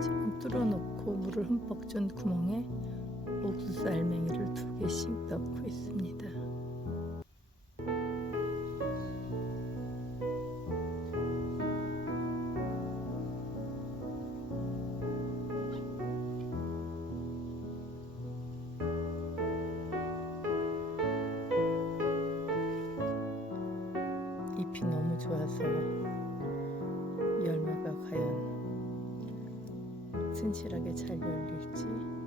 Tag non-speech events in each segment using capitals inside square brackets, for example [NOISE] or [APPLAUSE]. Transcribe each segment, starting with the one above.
지금 뚫어놓고 물을 흠뻑 준 구멍에 옥수수 알맹이를 두 개씩 넣고 있습니다. 잎이 너무 좋아서 튼실하게 잘 열릴지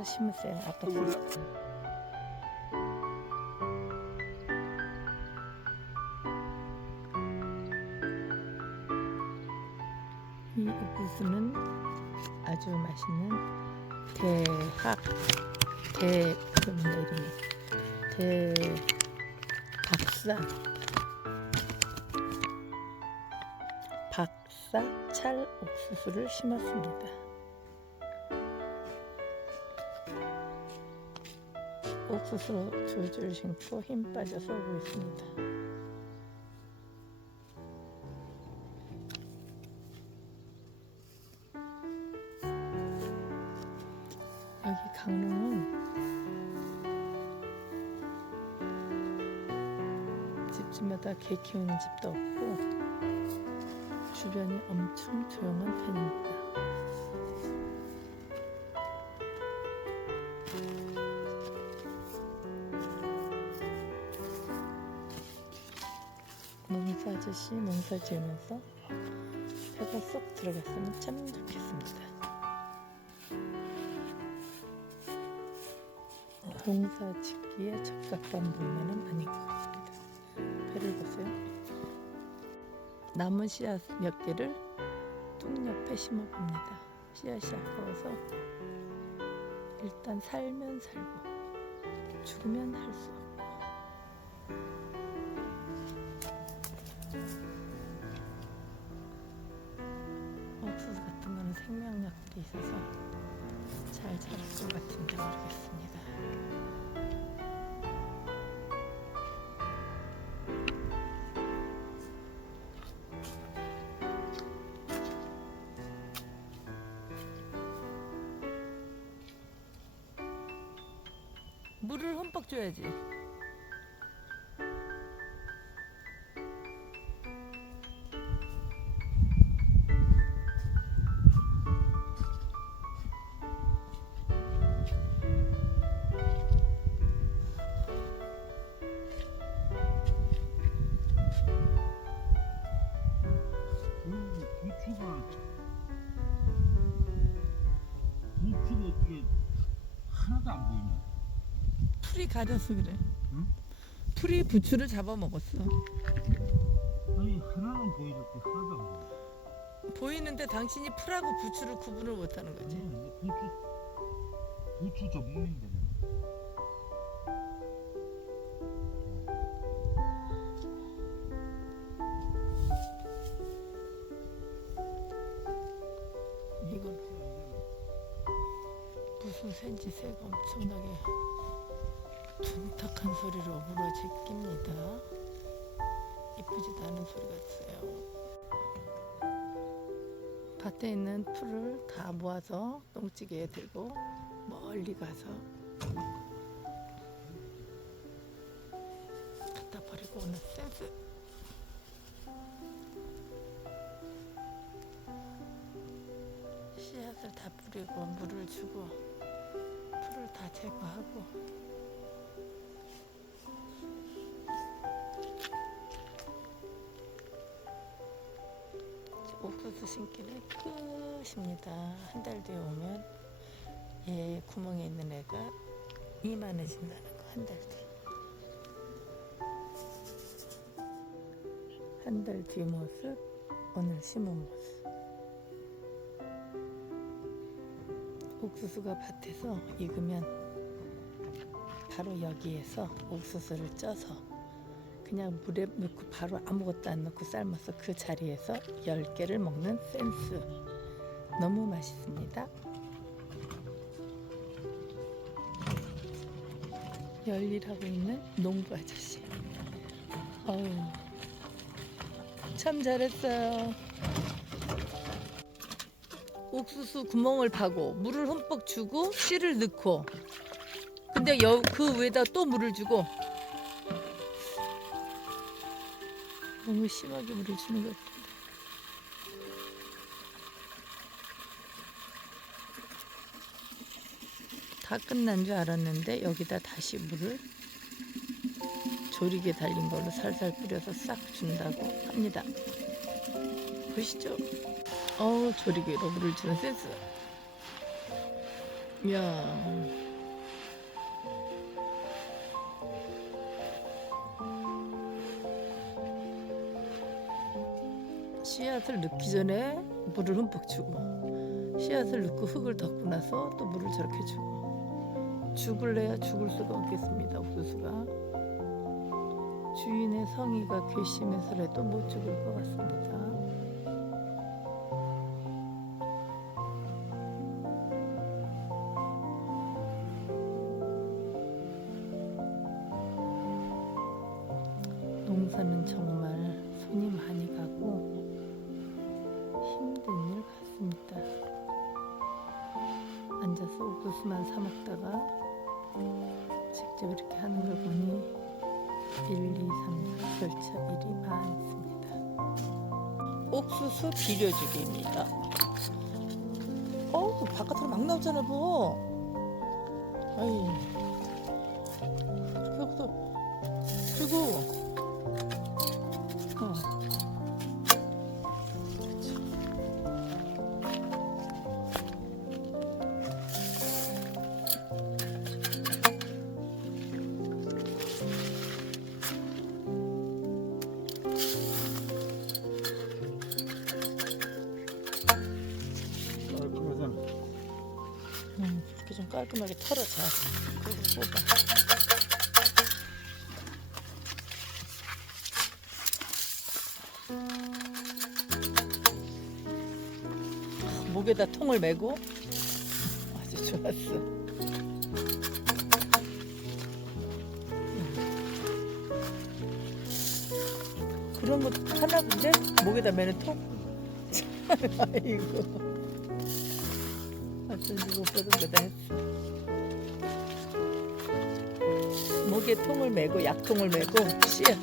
거 마저 심으세요. 아빠 거. 이 옥수수는 아주 맛있는 대학 대 그런다 이름이 대 박사 박사 찰 옥수수를 심었습니다. 옥수수 두줄 심고 힘 빠져서 오고 있습니다. 여기 강릉은 집집마다 개 키우는 집도 없고 주변이 엄청 조용한 편입니다. 아저씨 농사 지으면서 배가 쏙 들어갔으면 참 좋겠습니다. 농사 짓기에 적합한 물만은 아닌 것 같습니다. 배를 보세요. 남은 씨앗 몇 개를 뚝 옆에 심어봅니다. 씨앗이 아까워서 일단 살면 살고 죽으면 할 수 없 생명력들이 있어서 잘 자랄 것 같은데 모르겠습니다. 물을 흠뻑 줘야지. 부추가 어떻게 하나도 안 보이냐? 풀이 가려서 그래. 응? 풀이 부추를 잡아먹었어. 아니 하나는 보이는데 하나도 안 보여. 보이는데 당신이 풀하고 부추를 구분을 못하는 거지. 응, 부추 부추 전문인데 물어짓깁니다. 이쁘지도 않은 소리 같아요. 밭에 있는 풀을 다 모아서 똥찌개에 들고 멀리 가서 갖다 버리고 오는 센스. 씨앗을 다 뿌리고 물을 주고 풀을 다 제거하고 옥수수 심기는 끝입니다. 한 달 뒤에 오면 얘 구멍에 있는 애가 이만해진다는 거 한 달 뒤. 한 달 뒤 모습, 오늘 심은 모습. 옥수수가 밭에서 익으면 바로 여기에서 옥수수를 쪄서 그냥 물에 넣고 바로 아무것도 안 넣고 삶아서 그 자리에서 10개를 먹는 센스. 너무 맛있습니다. 열일하고 있는 농부 아저씨. 어우 참 잘했어요. 옥수수 구멍을 파고 물을 흠뻑 주고 씨를 넣고. 근데 여, 그 위에다 또 물을 주고 너무 심하게 물을 주는 것 같은데. 다 끝난 줄 알았는데 여기다 다시 물을 조리개 달린 걸로 살살 뿌려서 싹 준다고 합니다. 보시죠. 어우 조리개로 물을 주는 센스. 이야 씨앗을 넣기 전에 물을 흠뻑 주고 씨앗을 넣고 흙을 덮고 나서 또 물을 저렇게 주고. 죽을 내야 죽을 수가 없겠습니다 옥수수가. 주인의 성의가 괘씸해서라도 못 죽을 것 같습니다 앉아서 옥수수만 사 먹다가 직접 이렇게 하는 걸 보니 1, 2, 3, 4 절차 일이 많습니다. 옥수수 비료주기입니다. 어, 바깥으로 막 나오잖아, 뭐. 아이. 해서 주고 이렇게 좀 깔끔하게 털어 잘. 그리고 뽑아. 아, 목에다 통을 메고 아주 좋았어. 음. 그런 거 하나 본데 목에다 매는 통? [LAUGHS] 아이고. 어쩐지 못 보던 거다 했어. 목에 통을 메고 약통을 메고 씨앗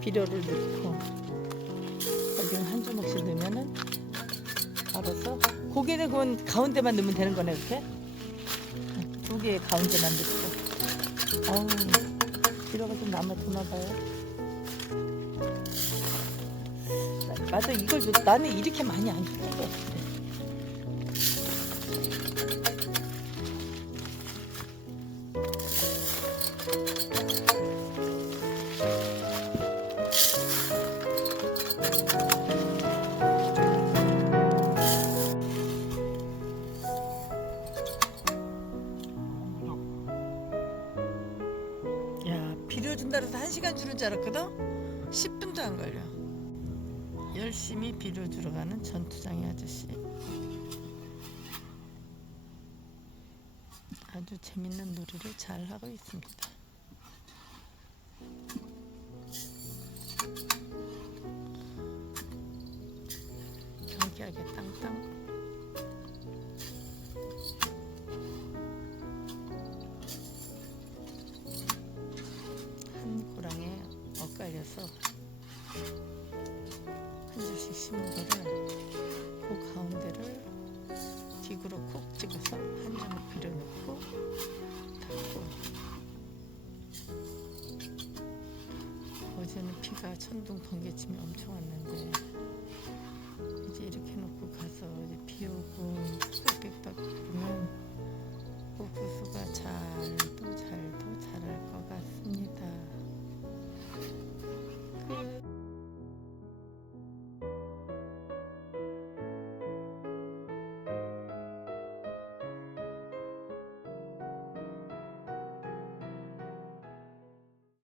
비료를 넣고 여기 한 주먹씩 넣으면은 알아서 고개는 그건 가운데만 넣으면 되는 거네 이렇게 두개 가운데만 넣고 어우 비료가 좀 남아 도나 봐요 맞아 이걸 줘. 나는 이렇게 많이 안 줬던 것 같아. 줄 알았거든? 10분도 안 걸려. 열심히 비료 주러 가는 전투장의 아저씨. 아주 재밌는 놀이를 잘 하고 있습니다. 엇갈려서 한 줄씩 심은 거를 그 가운데를 기구로 콕 찍어서 한 점을 그려놓고 닫고. 어제는 비가 천둥 번개침이 엄청 왔는데 이제 이렇게 놓고 가서 이제 비 오